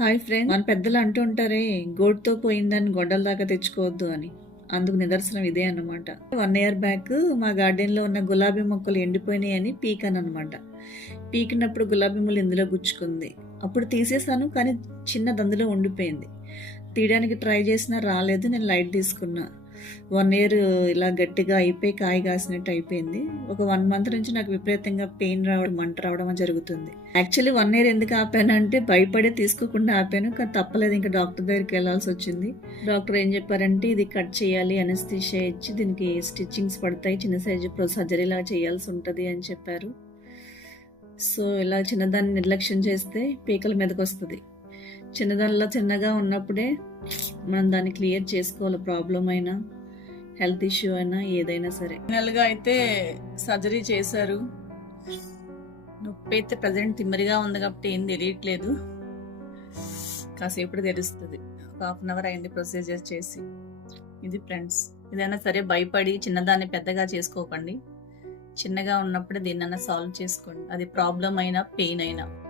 Hi friend. మన పెద్దలు అంటూ ఉంటారే గోడ్తో పోయిందని గొడ్డల దాకా తెచ్చుకోవద్దు అని. అందుకు నిదర్శనం ఇదే అన్నమాట. వన్ ఇయర్ బ్యాక్ మా గార్డెన్లో ఉన్న గులాబీ మొక్కలు ఎండిపోయినాయి అని పీకాను అనమాట పీకినప్పుడు గులాబీ ముళ్ళు ఇందులో గుచ్చుకుంది. అప్పుడు తీసేసాను కానీ చిన్న దందులో ఉండిపోయింది. తీయడానికి ట్రై చేసినా రాలేదు నేను లైట్ తీసుకున్నా. వన్ ఇయర్ ఇలా గట్టిగా అయిపోయి కాయ కాసినట్టు అయిపోయింది. ఒక వన్ మంత్ నుంచి నాకు విపరీతంగా పెయిన్ రావడం మంట రావడం జరుగుతుంది. యాక్చువల్లీ వన్ ఇయర్ ఎందుకు ఆపానంటే భయపడే తీసుకోకుండా ఆపాను కానీ తప్పలేదు. ఇంకా డాక్టర్ దగ్గరికి వెళ్ళాల్సి వచ్చింది. డాక్టర్ ఏం చెప్పారంటే ఇది కట్ చేయాలి అనస్థిషియా ఇచ్చి దీనికి స్టిచ్చింగ్స్ పడతాయి చిన్న సైజు సర్జరీలా చేయాల్సి ఉంటుంది అని చెప్పారు. సో ఇలా చిన్నదాన్ని నిర్లక్ష్యం చేస్తే పీకల మీదకి వస్తుంది. చిన్నదానిలో చిన్నగా ఉన్నప్పుడే మనం దాన్ని క్లియర్ చేసుకోవాలి ప్రాబ్లం అయినా. హెల్త్ ఇష్యూ అయినా ఏదైనా సరే. ఫైనల్గా అయితే సర్జరీ చేశారు. నొప్పి అయితే ప్రజెంట్ తిమ్మరిగా ఉంది కాబట్టి ఏం తెలియట్లేదు. కాసేపు తెలుస్తుంది. ఒక హాఫ్ అన్ అవర్ అయింది ప్రొసీజర్ చేసి. ఇది ఫ్రెండ్స్ ఏదైనా సరే భయపడి చిన్నదాన్ని పెద్దగా చేసుకోకండి. చిన్నగా ఉన్నప్పుడు దీన్నైనా సాల్వ్ చేసుకోండి. అది ప్రాబ్లం అయినా పెయిన్ అయినా.